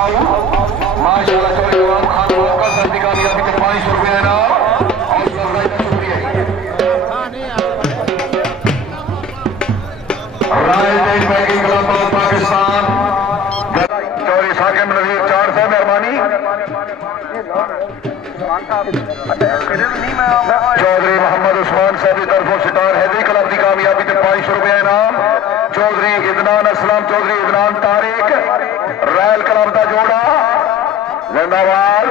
माशाल्लाह चौधरी खान लोकल सदी कामयाबी के 500 रुपये इनाम और शुक्रिया right banking club Pakistan Chaudhry Saqib Nazir 400 मेहरबानी चौधरी मोहम्मद उस्मान साहब की तरफों सितार हैदरी क्लब की कामयाबी के 500 रुपये इनाम चौधरी इदनान असलम चौधरी इदनान तारिक रैल क्लब का जोड़ा जिंदाबाद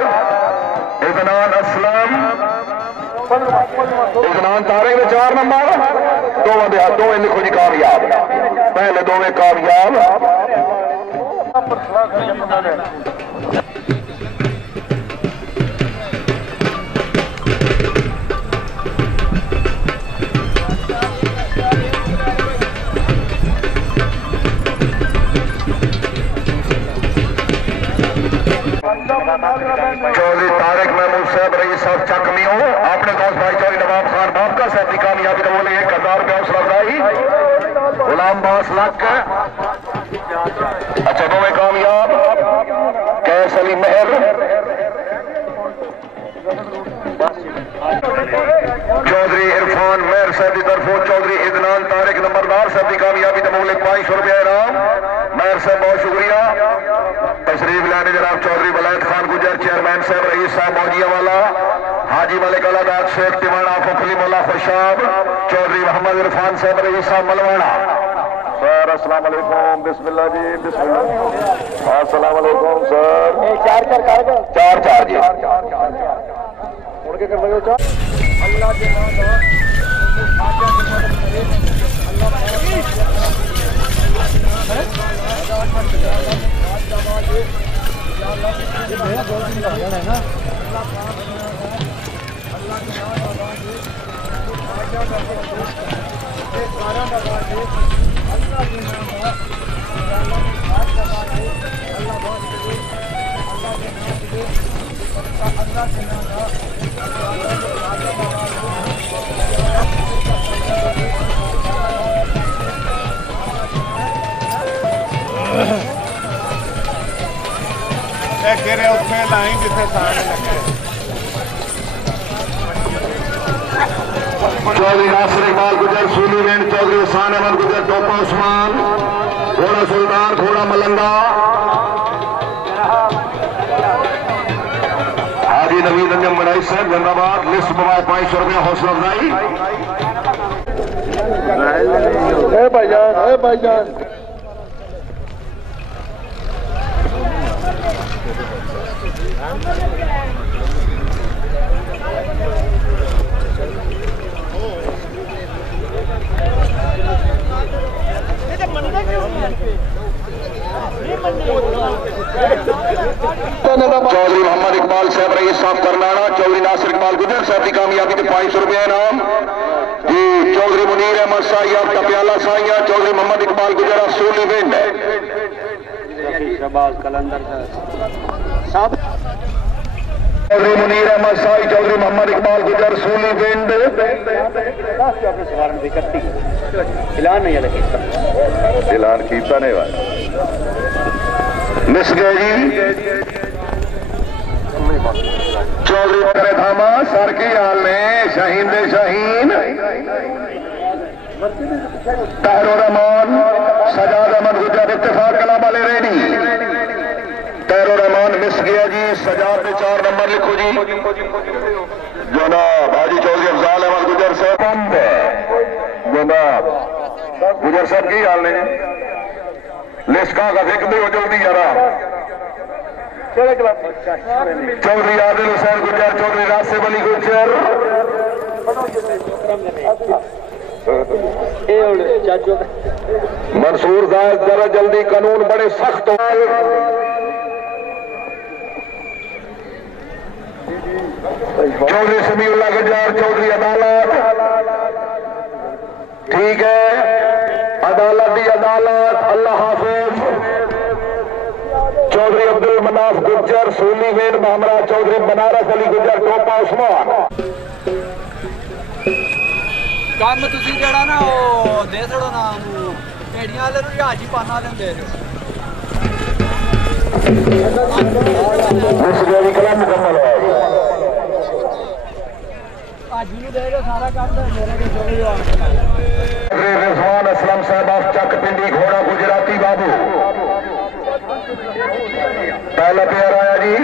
इदनान असलम इदनान तारिक में 4 नंबर दो लिखो जी कामयाब पहले 2 में कामयाब चौधरी तारिक महमूद साहब रईस साहब चकमी हो अपने दोस्त भाई चौधरी नवाब खान बाबका साहब की कामयाबी का बोले 1000 रुपया हौसला अफजाई गुलाम बास लक अच्छा 2 में कामयाब कैस अली मेहर चौधरी इरफान मेहर साहब की तरफों चौधरी इदनान तारिक नंबरदार साहब की कामयाबी का बोले 500 रुपया इनाम मेहर साहब बहुत शुक्रिया तशरीफ लाने जनाब चौधरी वलायत खान गुजर चेयरमैन साहब रईस साहब मौजिया वाला हाजी मलिक अलादाद शेख तिवाना फखली मोला खुशाब चौधरी मोहम्मद इरफान साहब रईस साहब मलवाना सर अस्सलाम वालेकुम बिस्मिल्लाह जी बिस्मिल्लाह अस्सलाम वालेकुम सर 4 जी मुड़ के कर लो अल्लाह के नाम घेरे उत्थे लाई जिथे सारे लगे चौधरी नासिर इकबाल गुजर सूली वेंड चौधरी हुसैन अहमद गुजर टोपा उस्मान घोड़ा सुल्तान घोड़ा मलंगा हाजी नवीद अंजम मड़ाई साहब जिंदाबाद लिस्ट बवाए 500 रुपया हौसला अफजाई भाईजान चौधरी मोहम्मद इकबाल साहब रईस साहब करनाड़ा चौधरी नासिर इकबाल गुजर साहब की कामयाबी के 500 रुपया इनाम जी चौधरी मुनीर अहमद साहिब टपियाला साइया चौधरी मोहम्मद इकबाल गुजर सूली विंड चौधरी मुनीर अहमद साई चौधरी मोहम्मद इकबाल गुजर सूली विंड ऐलान किया नहीं वाला मिस गए जी चौधरी बकरे थामा सर की हाल ने शाहीन दे शाहीन तारो रहमान सजाद अहमद गुजर इत्तेफाक कलाम वाले रेडी तारो रहमान मिस गया जी सजाद ने 4 नंबर लिखो जी जनाब हाजी चौधरी अफजाल अहमद गुजर साहब जनाब गुजर साहब की हाल ने लिस्का का फिक भी हो जल्दी यारा चौधरी आदिल हुसैन गुजर चौधरी रासिब अली गुजर मंसूर साहब जरा जल्दी कानून बड़े सख्त हो चौधरी समीउल्लाह गुजर चौधरी अदालत ठीक है अदालत की अदालत अल्लाह हाफिज चौधरी अब्दुल मनाफ गुजर सूली वेद मामरा चौधरी बनारस अली गुजर टोपा उस्मान काम तुसी जड़ा ना वो दे छड़ो ना भेड़ियां वाले हाजी पाना वाले दे मिसरी कला मुकम्मल है। रिजवान असलम साहब ऑफ चक पिंडी घोड़ा गुजराती बाबू पहला प्यार आया जी।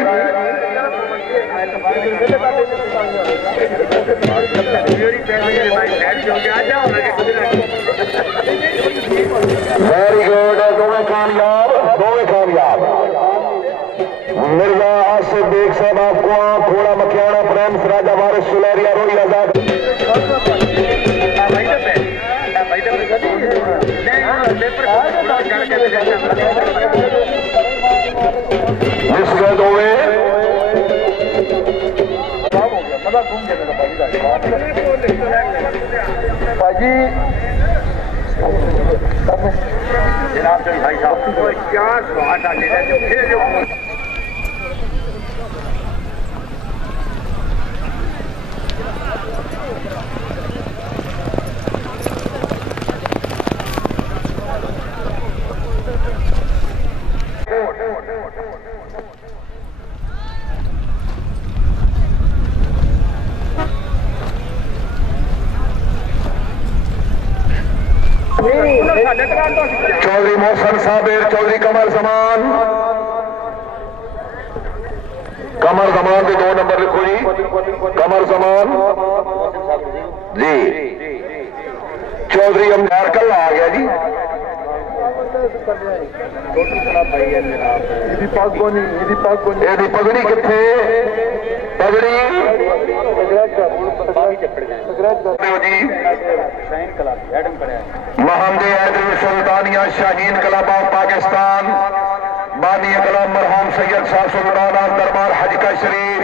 वेरी गुड, दोवें कामयाब, दोवें कामयाब। मिर्जा आसिफ बेग साहब आपको घोड़ा मखियाना प्रेम राजा वारिस सुलेरिया रोई आजाद। दोवे भाजी जनाब जो भाई साहब क्या स्वाद आ गया जो चौधरी मोहसन साबिर, चौधरी कमर जमान के 2 नंबर लिखो जी। कमर जमान जी। चौधरी अमदार कल आ गया जी। पगड़ी किथे पगड़ी महमदे हैदर सुल्तानिया शाहीन क्लब ऑफ पाकिस्तान बानी कलाम मरहूम सैयद शाह सुल्तान दरबार हज का शरीफ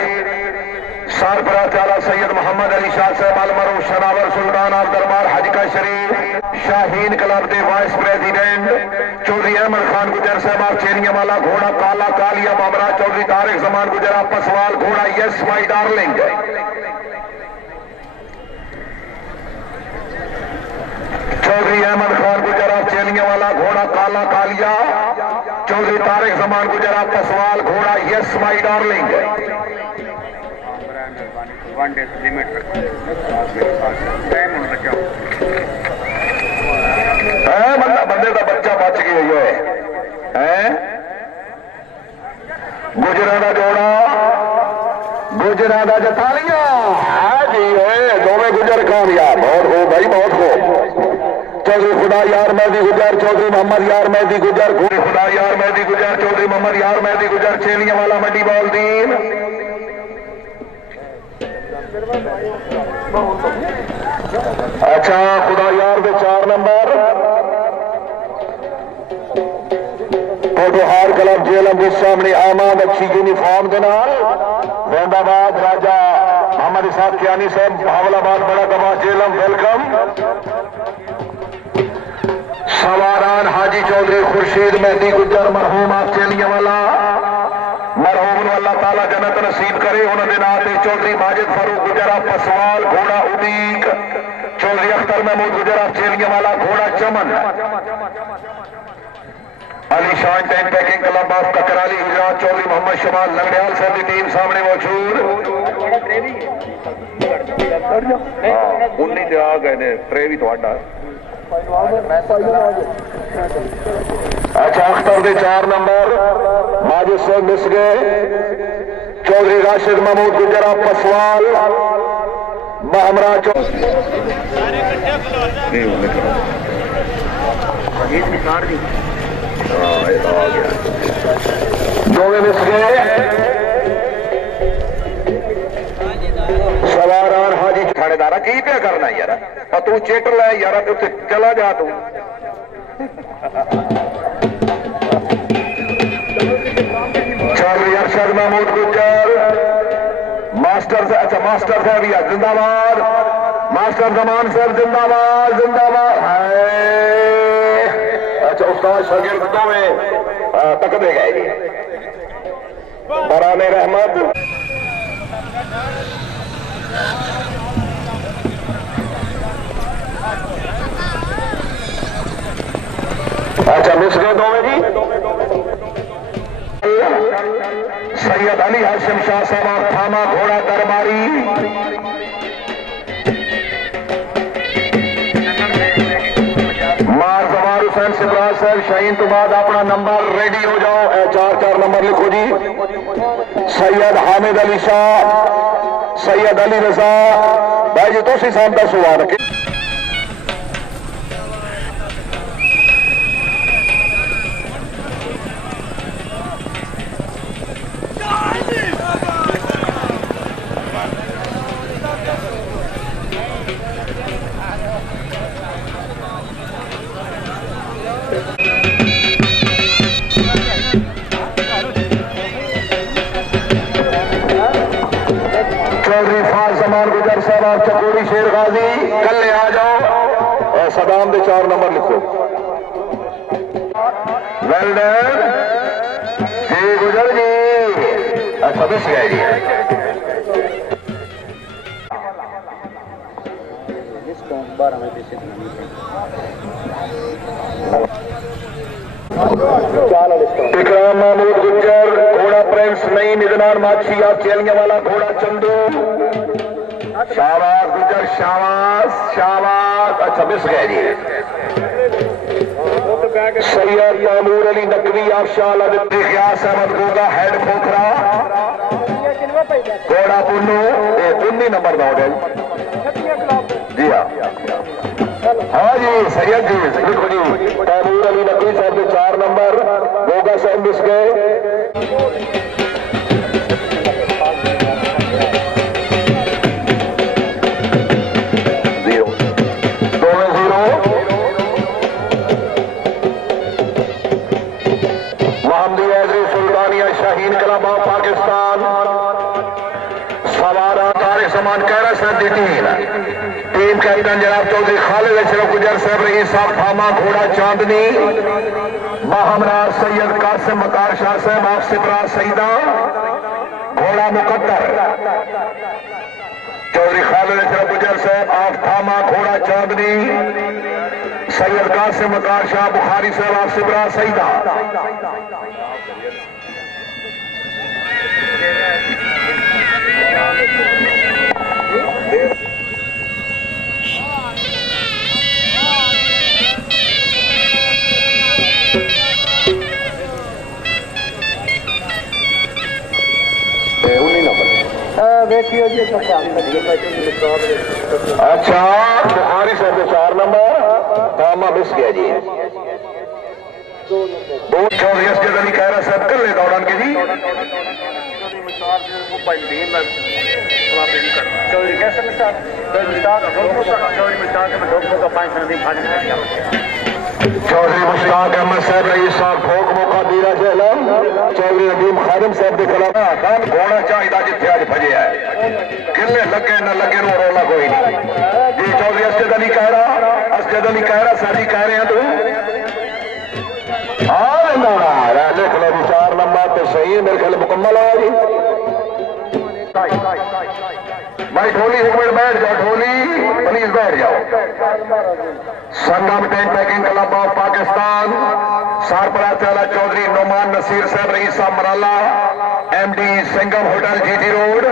सरबराह ताला सैयद मोहम्मद अली शाह साहब अलमरूफ शनावर सुल्तान दरबार हज का शरीफ शाहीन क्लब के वाइस प्रेसिडेंट चौधरी अहमद खान गुजर साहब आप चेरिया वाला घोड़ा काला कालिया मामरा चौधरी तारिक जमान गुजर आप पसवाल घोड़ा yes my darling. Chaudhary Ahmed Khan गुजर आप चेलिया वाला घोड़ा काला कालिया चौधरी तारिक जमान गुजर आप पसवाल घोड़ा यस माई डार्लिंग। बंदे का बच्चा बच गया है। गुजरा का जोड़ा गुजरा का जतालिया है जी। दोवें गुजर कामयाब, बहुत हो भाई बहुत हो। चौधरी खुदा यार मेहदी गुजर चौधरी मोहम्मद यार मेहदी गुजर खुदा यार मेहदी गुजर चौधरी मोहम्मद यार मेहदी गुजर चेलिया वाला मंडी बाउलदीन। अच्छा खुदा यार के 4 नंबर फोटोहार क्लब जेलम के सामने आमाद अच्छी यूनिफॉर्म के नाल गोंदाबाद राजा मोहम्मद इसाक कियानी साहब भावलाबाद बड़ा दबा जेलम वेलकम। सवारान हाजी चौधरी खुर्शीद मेहदी गुजर मरहूम आप चेलिया वाला मरहूम अल्लाह ताला जन्नत नसीब करे। उन्होंने नाते चौधरी माजिद फारूक गुजर आप पसवाल घोड़ा उदीक चौधरी अख्तर महमूद गुजर आप चेलिया वाला घोड़ा Chaman Ali Shan time packing club of Kakrali Gujrat Chaudhry Muhammad Shamal Langrial साहब की टीम सामने मौजूद। उन्नी आ गए ट्रे भी थोड़ा। अच्छा अख्तर के 4 नंबर माजिद से मिस गए चौधरी राशिद महमूद गुजर आप पसवाल महमरा दोवें मिस गए सवारान हाजी थानेदारा की पे करना यार तू चेट लै यार उत्थे चला जा तू। चौधरी अरशद महमूद गुजर मास्टर अच्छा मास्टर साहब या जिंदाबाद मास्टर जमान साहब जिंदाबाद जिंदाबाद है। अच्छा उस्ताद शागिर्द में तक दे गए बराने रहमत। अच्छा मिस गए 2 में जी। हाशिम शाह साहब थामा घोड़ा दरबारी मार जवार हुसैन सिब्राज साहब शाहीन तो बाद अपना नंबर रेडी हो जाओ। 4 नंबर लिखो जी। सैयद हामिद अली शाह, सैयद अली रजा भाई जी तुम साहब का सवाल रखे। गुजर साहब चकोरी शेर गाजी कल आ जाओ और सदाम दे 4 नंबर लिखो। वेल डन जी गुजर जी। अच्छा बस गए जी। इकराम महमूद गुज्जर घोड़ा प्रिंस नई निजनान माछिया चेलियां वाला घोड़ा चंदू शाबाश गुजर शाबाश शाबाश। अच्छा मिस गए जी। सैयद तामूर अली नकवी आफशाल ख्यास अहमद गोगा हेड खोखरा घोड़ा पुन्नू 19 नंबर का हो जी। हाँ जी सैयद जी देखो जी। तामूर अली नकवी साहब के 4 नंबर गोगा साहब मिस गए। टीम कैप्टन जनाब चौधरी खालिद अशरफ गुजर साहब रईस साहब थामा घोड़ा चांदनी महामराज सैयद कासिम मकार शाह साहब आप सिपरा सईदा घोड़ा मुकद्दर चौधरी खालिद अशरफ गुजर साहब आप थामा घोड़ा चांदनी सैयद कासिम मकार शाह बुखारी साहब आप सिपरा सईदा। अच्छा बुखारी साहब के 4 नंबर तामा मिस गया जी। दो चौधरी असद अली खैरा साहब कर ले दौड़ान के जी। चौधरी मुश्ताक अहमद साहब रईस साहब भोग मौका दीरा जेलम चौधरी अदीम खादिम साहब के खिलाफ कान घोड़ा चाहिए जिथे अज भजे है किले लगे न लगे नो रोला कोई नहीं जी। चौधरी असद अली कहरा सारी कह रहे हैं तू हाँ लिख लो जी। 4 नंबर तो सही है मेरे ख्याल मुकम्मल है जी। भाई ढोली एक मिनट बैठ जाओ। ढोली प्लीज बैठ जाओ। Sangam tent packing club of Pakistan Sarfraz वाला चौधरी नोमान नसीर साहब रईस साहब Marala MD Singam hotel GT road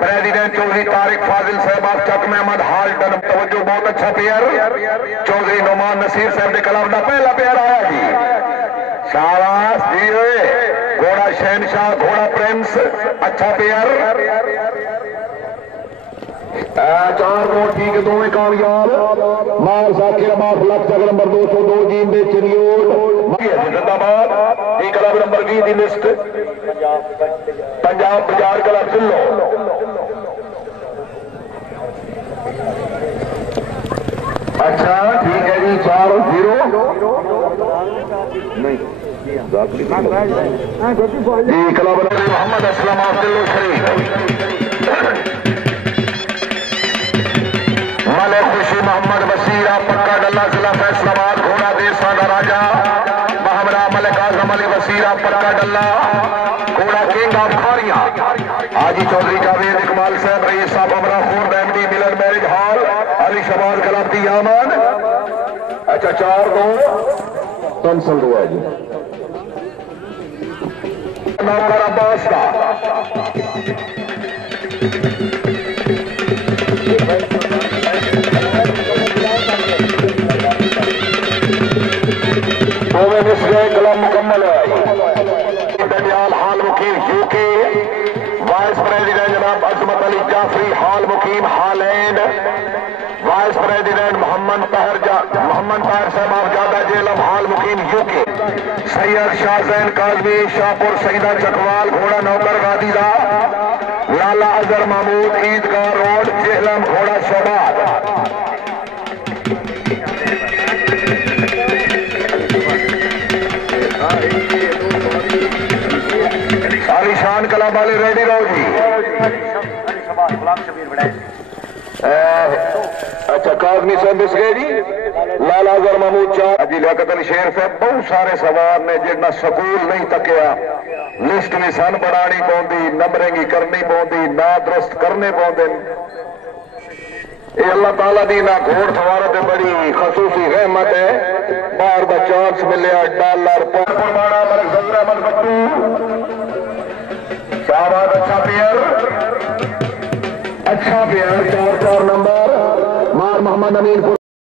president Chaudhry Tariq Fazil साहब आप चक अहमद हाल डन तवज्जो बहुत अच्छा पेयर चौधरी नोमान नसीर साहब के क्लब का पहला पेयर आया जी। शाबाश जी। घोड़ा शहनशाह घोड़ा प्रिंस अच्छा पेयर 4 वोट ठीक है दोवें कामयाब। मार साखिर माफ लख जग नंबर 202 जीन दे चिरियोट जिंदाबाद। क्लब नंबर 20 की लिस्ट पंजाब बाजार क्लब जिलो। अच्छा ठीक है जी 4-0 नहीं जी। क्लब मोहम्मद असलम आप दिल्लो शरीफ मलिक खुशी मोहम्मद वसीरा पक्का डल्ला जिला फैसलाबाद घोड़ा देसा का राजा महमरा मलिक आजम अली वसीरा पक्का डल्ला घोड़ा किंग ऑफ खरिया हाजी चौधरी जावेद इकबाल साहब रईस साहब हमरा खून MD Milan marriage hall Ali Shahbaz club दी यामन। अच्छा 4-2 कैंसल हुआ जी। नौकर अब्बास का कलम मुकम्मल है। हाल मुकीम यूके, वाइस प्रेसिडेंट जनाब अजमत अली जाफरी हाल मुकीम Holland, vice president Mohammad Tahir साहब जादा जेलम हाल मुकीम यूके, सैयद शाहजैन काजमी शाहपुर सईदा चकवाल घोड़ा नौकर गादीदा, लाला अजहर महमूद ईदगाह रोड जेहलम घोड़ा शोबाद। आलिशान कला वाले रेडी रहो जी। अच्छा काजमी साहब मिस गए जी, लाला अजहर महमूद चार जी, लियाकत अली शेर साहब, बहुत सारे सवार ने जिन्ना सकूल नहीं तकिया, लिस्ट में सन बनानी पौंदी, नंबरिंग करनी पौंदी, ना दुरुस्त करने पौंदे। ये अल्लाह ताला दी ना घोड़ सवार ते बड़ी खसूसी रहमत है। बाहर का चांस मिले डॉलर परमाणा शाहबाद। अच्छा पेयर, अच्छा पेयर, 4 नंबर मार मोहम्मद अमीन।